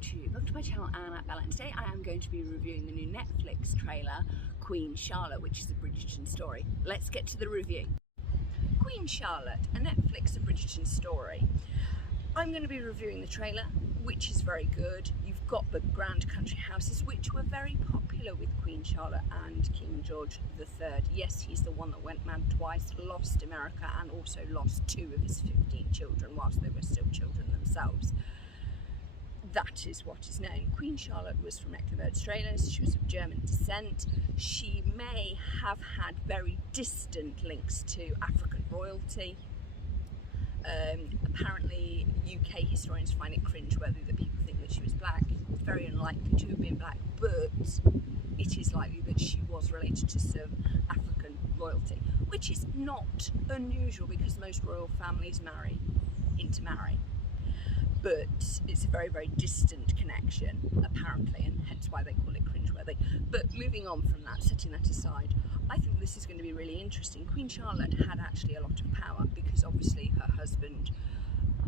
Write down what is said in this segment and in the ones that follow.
YouTube, welcome to my channel. I'm at Bella, and today I am going to be reviewing the new Netflix trailer Queen Charlotte, which is a Bridgerton story. Let's get to the review. Queen Charlotte, a Netflix and Bridgerton story. I'm going to be reviewing the trailer, which is very good. You've got the grand country houses, which were very popular with Queen Charlotte and King George III. Yes, he's the one that went mad twice, lost America, and also lost 2 of his 15 children whilst they were still children themselves. That is what is known. Queen Charlotte was from Mecklenburg-Strelitz. She was of German descent. She may have had very distant links to African royalty. Apparently UK historians find it cringe-worthy that people think that she was black. It's very unlikely to have been black, but it is likely that she was related to some African royalty, which is not unusual because most royal families intermarry. But it's a very, very distant connection, apparently, and hence why they call it cringeworthy. But moving on from that, setting that aside, I think this is going to be really interesting. Queen Charlotte had actually a lot of power because obviously her husband's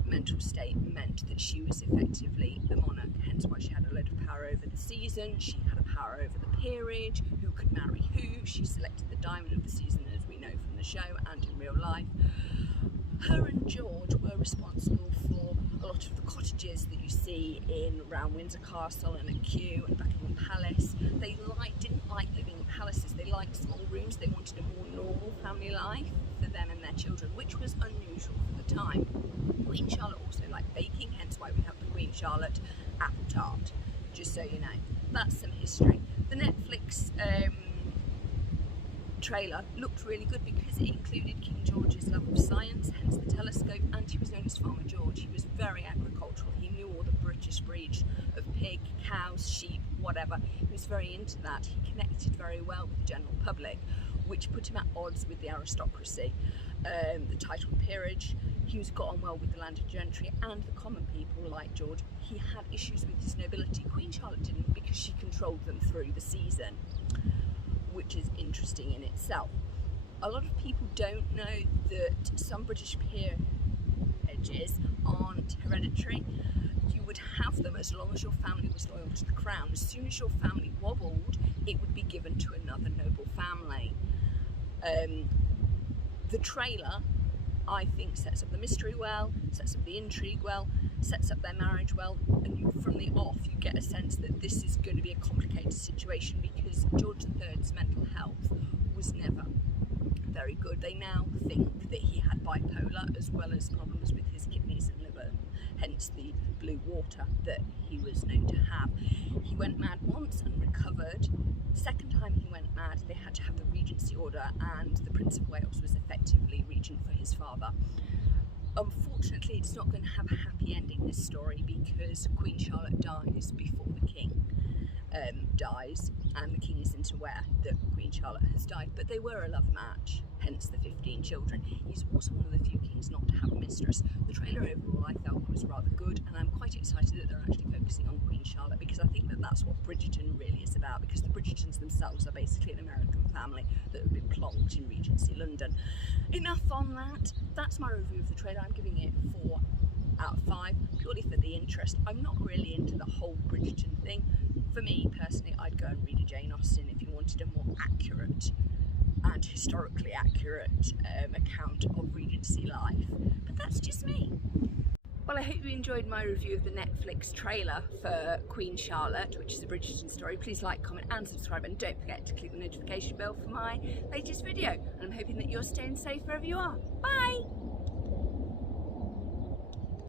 mental state meant that she was effectively the monarch, hence why she had a lot of power over the season. She had a power over the peerage, who could marry who. She selected the diamond of the season, as we know from the show and in real life. Her and George were responsible for a lot of the cottages that you see around Windsor Castle and at Kew and Buckingham Palace. They didn't like living in palaces, they liked small rooms, they wanted a more normal family life for them and their children, which was unusual for the time. Queen Charlotte also liked baking, hence why we have the Queen Charlotte apple tart, just so you know. That's some history. The Netflix trailer looked really good because it included King George's love of science, hence the telescope, and he was known as Farmer George. He was very agricultural. He knew all the British breeds of pig, cows, sheep, whatever. He was very into that. He connected very well with the general public, which put him at odds with the aristocracy, the titled peerage. He got on well with the landed gentry and the common people like George. He had issues with his nobility. Queen Charlotte didn't, because she controlled them through the season, which is interesting in itself. A lot of people don't know that some British peerages aren't hereditary. You would have them as long as your family was loyal to the crown. As soon as your family wobbled, it would be given to another noble family. The trailer, I think, sets up the mystery well, sets up the intrigue well, sets up their marriage well, and from the off you get a sense that this is going to be a complicated situation because George III's mental health was never very good. They now think that he had bipolar as well as problems with his kidneys and liver, hence the blue water that he was known to have. He went mad once and recovered. Second time he went mad, they had to have the regency order, and the Prince of Wales was effectively regent for his father. Unfortunately, it's not going to have a happy ending, this story, because Queen Charlotte dies before the king dies, and the king isn't aware that Queen Charlotte has died, but they were a love match, hence the 15 children. He's also one of the few kings not to have a mistress. The trailer overall I felt was rather good, and I'm quite excited that they're actually focusing on Queen Charlotte, because I think that that's what Bridgerton really is about, because the Bridgertons themselves are basically an American family that have been plonked in Regency London. Enough on that. That's my review of the trailer. I'm giving it 4 out of 5, purely for the interest. I'm not really into the whole Bridgerton thing. For me personally, I'd go and read a Jane Austen if you wanted a more accurate and historically accurate account of Regency life, but that's just me. Well, I hope you enjoyed my review of the Netflix trailer for Queen Charlotte, which is a Bridgerton story. Please like, comment and subscribe, and don't forget to click the notification bell for my latest video. And I'm hoping that you're staying safe wherever you are. Bye!